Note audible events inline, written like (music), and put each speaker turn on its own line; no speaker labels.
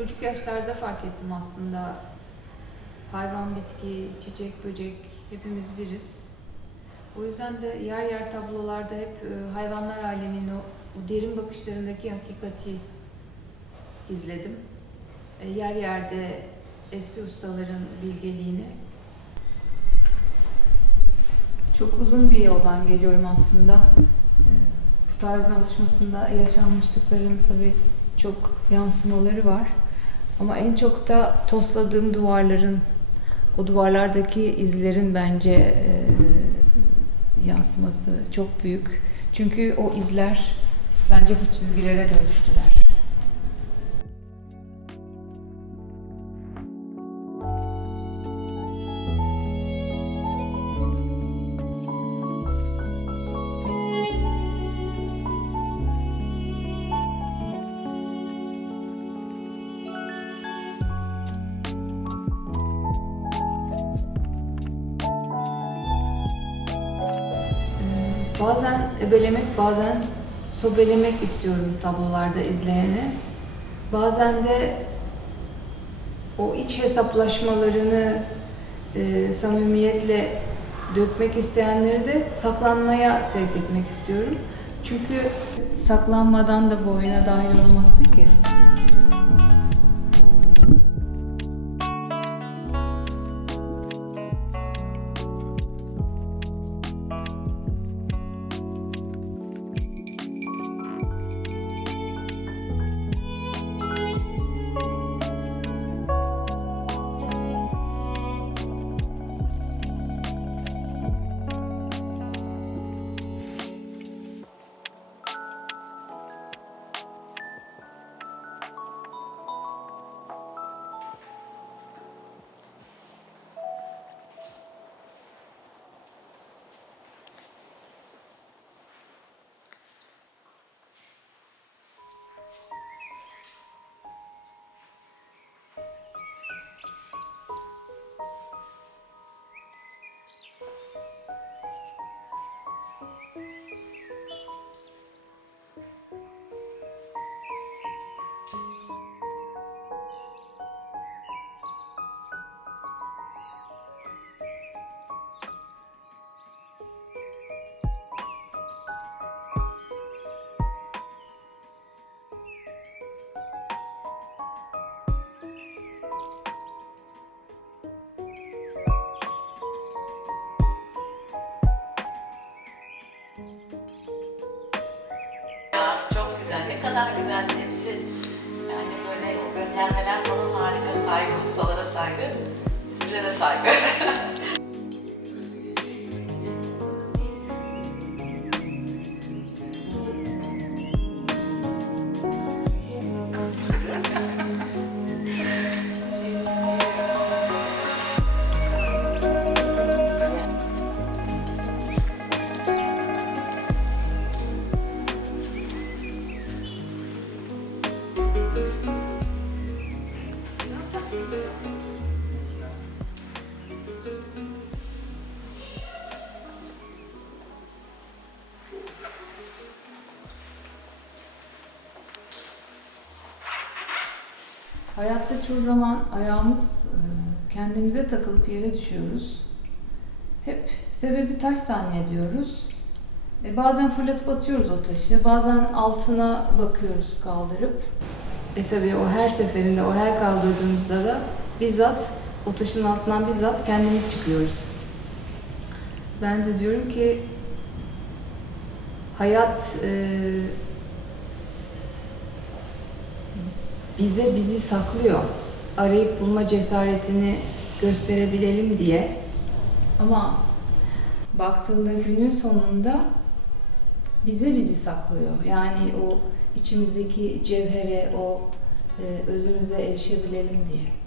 çocuk yaşlarda fark ettim aslında. Hayvan, bitki, çiçek, böcek hepimiz biriz. O yüzden de yer yer tablolarda hep e, hayvanlar aleminin o, o derin bakışlarındaki hakikati izledim. E, yer yerde eski ustaların bilgeliğini. Çok uzun bir yoldan geliyorum aslında. E, Bu tarz alışmasında yaşanmışlıkların tabii çok yansımaları var. Ama en çok da tosladığım duvarların, o duvarlardaki izlerin bence e, yansıması çok büyük. Çünkü o izler bence bu çizgilere dönüştüler. Bazen ebelemek, bazen sobelemek istiyorum tablolarda izleyeni. Bazen de o iç hesaplaşmalarını e, samimiyetle dökmek isteyenleri de saklanmaya sevk etmek istiyorum. Çünkü saklanmadan da bu oyuna dahil olamazsın ki.
Kadar güzel hepsi. Yani böyle o göndermeler falan harika. Saygı, ustalara saygı. Size de saygı. (laughs)
Hayatta çoğu zaman ayağımız e, kendimize takılıp yere düşüyoruz. Hep sebebi taş zannediyoruz. E, bazen fırlatıp atıyoruz o taşı, bazen altına bakıyoruz kaldırıp. E tabii o her seferinde, o her kaldırdığımızda da bizzat o taşın altından bizzat kendimiz çıkıyoruz. Ben de diyorum ki hayat e, bize bizi saklıyor. Arayıp bulma cesaretini gösterebilelim diye. Ama baktığında günün sonunda bize bizi saklıyor. Yani o içimizdeki cevhere, o e, özümüze erişebilelim diye.